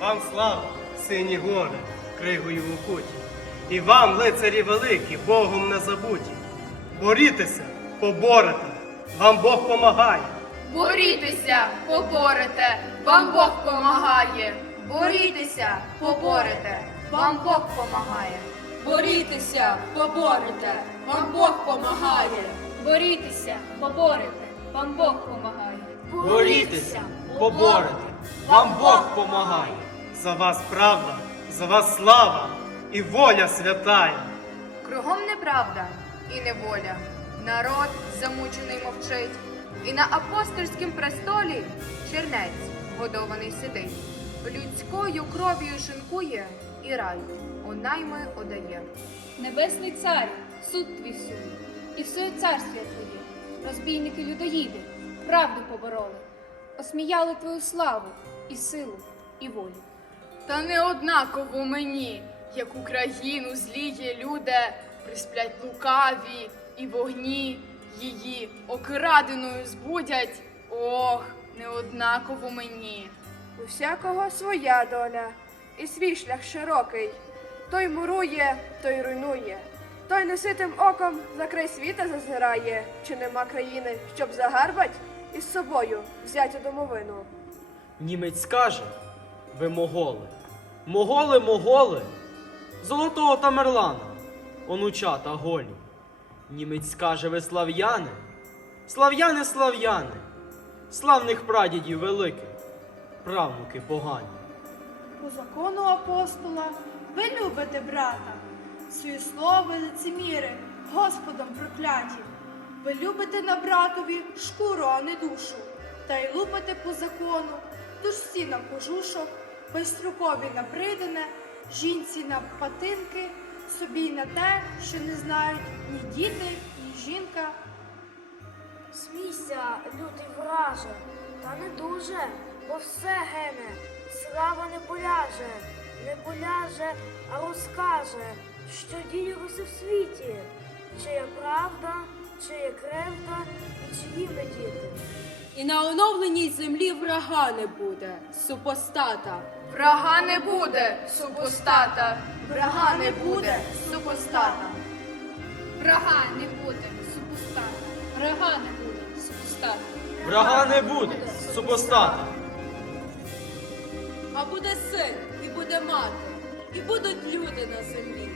Вам слава, сині гори, кригою укуті. І вам, лицарі великі, Богом не забуті. Борітеся, поборете, вам Бог помагає. Борітеся, поборете, вам Бог помагає. Борітеся, поборете, вам Бог помагає. Борітеся, поборете, вам Бог помагає. Борітеся, поборете, вам Бог помагає. Борітеся, поборете, вам Бог помагає. За вас правда, за вас слава і воля святая. Кругом неправда і неволя. Народ замучений мовчить. І на апостольськім престолі чернець годований сидить. Людською кров'ю шинкує і рай у найми одає. Небесний цар, суд твій суд, і все царствія твоє. Розбійники людоїди, правду побороли, осміяли твою славу і силу, і волю. Та не однаково мені, як Україну зліє люде, присплять лукаві і вогні її окраденою збудять. Ох, не однаково мені. У всякого своя доля, і свій шлях широкий. Той мурує, той руйнує, той неситим оком за край світа зазирає, чи нема країни, щоб загарбать і з собою взяти домовину. Німець скаже, ви моголи. Моголи, моголи, золотого Тамерлана, онучата голі. Німець скаже, ви слав'яни, слав'яни, слав'яни, славних прадідів великих, правнуки погані. По закону апостола ви любите брата, свої слово лицеміри, Господом прокляті. Ви любите на братові шкуру, а не душу, та й лупите по закону, душці на кожушок, безстрокові на придане, жінці на патинки, собі на те, що не знають ні діти, ні жінка. Смійся, лютий враже, та не дуже, бо все гине, слава не поляже, не поляже, а розкаже, що діялося в світі, чия правда, чия кривда і чиї ми діти. І на оновленій землі врага не буде, супостата. Врага не буде, супостата, врага не буде, супостата. Врага не буде, супостата. Врага не буде, супостата. Врага не буде, супостата. А буде син, і буде мати, і будуть люди на землі.